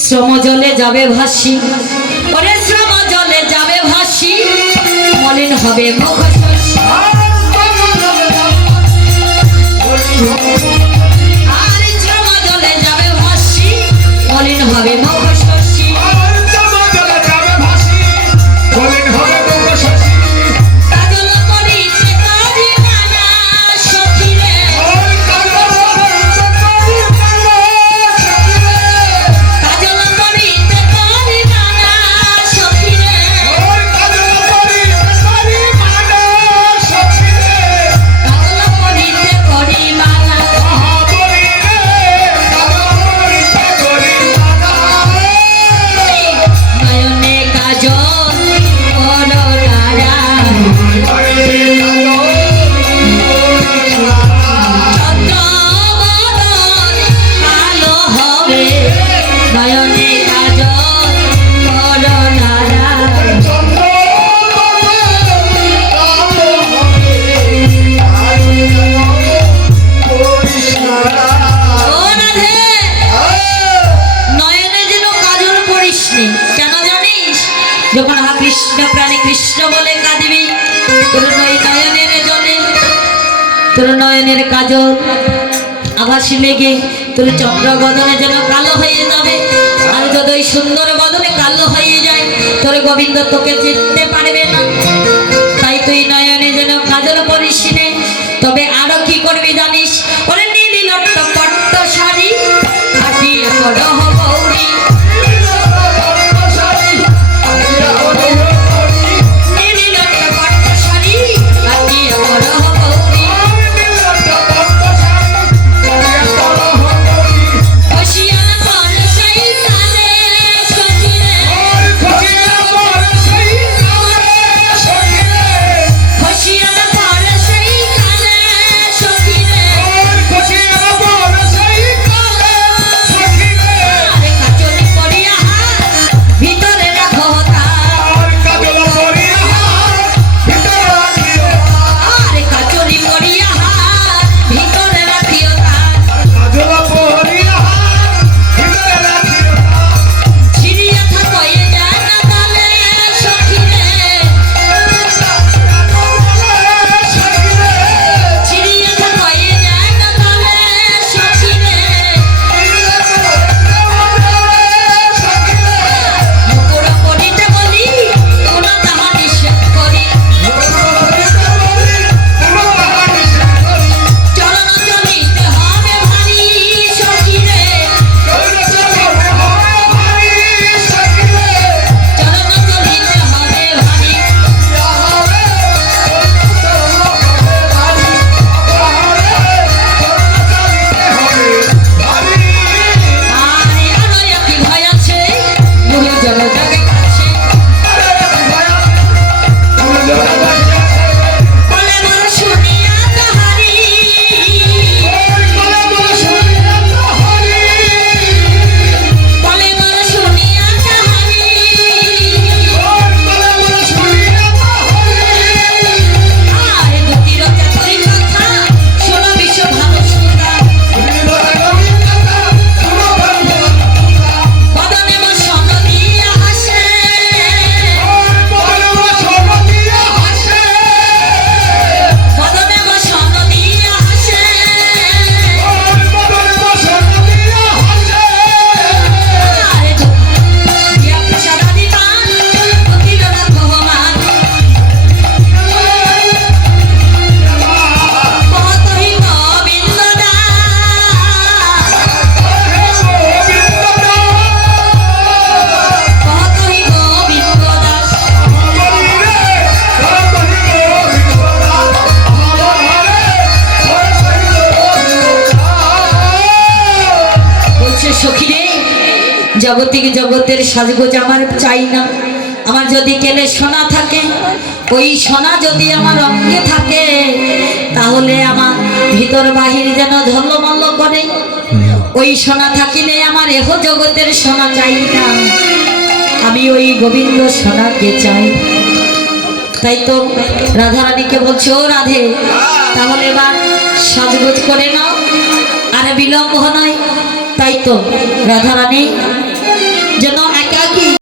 শ্রম জলে যাবে ভাসি। পরে শ্রম জলে যাবে ভাসি। মলিন হবে মুখ নয়নে যখন হা কৃষ্ণ প্রাণী কৃষ্ণ বলে কাঁদবি। তোর নয় নয়নের জলে তোর নয়নের কাজল। আভাসি লেগে তোর চন্দ্র বদনে যেন কালো হয়ে যাবে। আর যদি ওই সুন্দর বদনে কালো হয়ে যায়, তোর গোবিন্দ তোকে চিনতে পারবে না। তাই তুই নয়নে যেন কাজল করিস নে তবে আরও কি করবি জানিস? ওরে নীলি পট্ট শাড়ি কাটিয়ে জগতিক জগতের সাজগোজ আমার চাই না। আমার যদি কেলে সোনা থাকে, ওই সোনা যদি আমার অঙ্গে থাকে, তাহলে আমার ভিতর বাহির যেন ঝলমল করে। ওই সোনা থাকিলে আমার এহ জগতের সোনা চাই না। আমি ওই গোবিন্দ সোনাকে চাই। তাই তো রাধারানীকে বলছে, ও রাধে, তাহলে এবার সাজগোজ করে নাও। আর বিলম্ব নয়। তাই তো রাধারানী You know.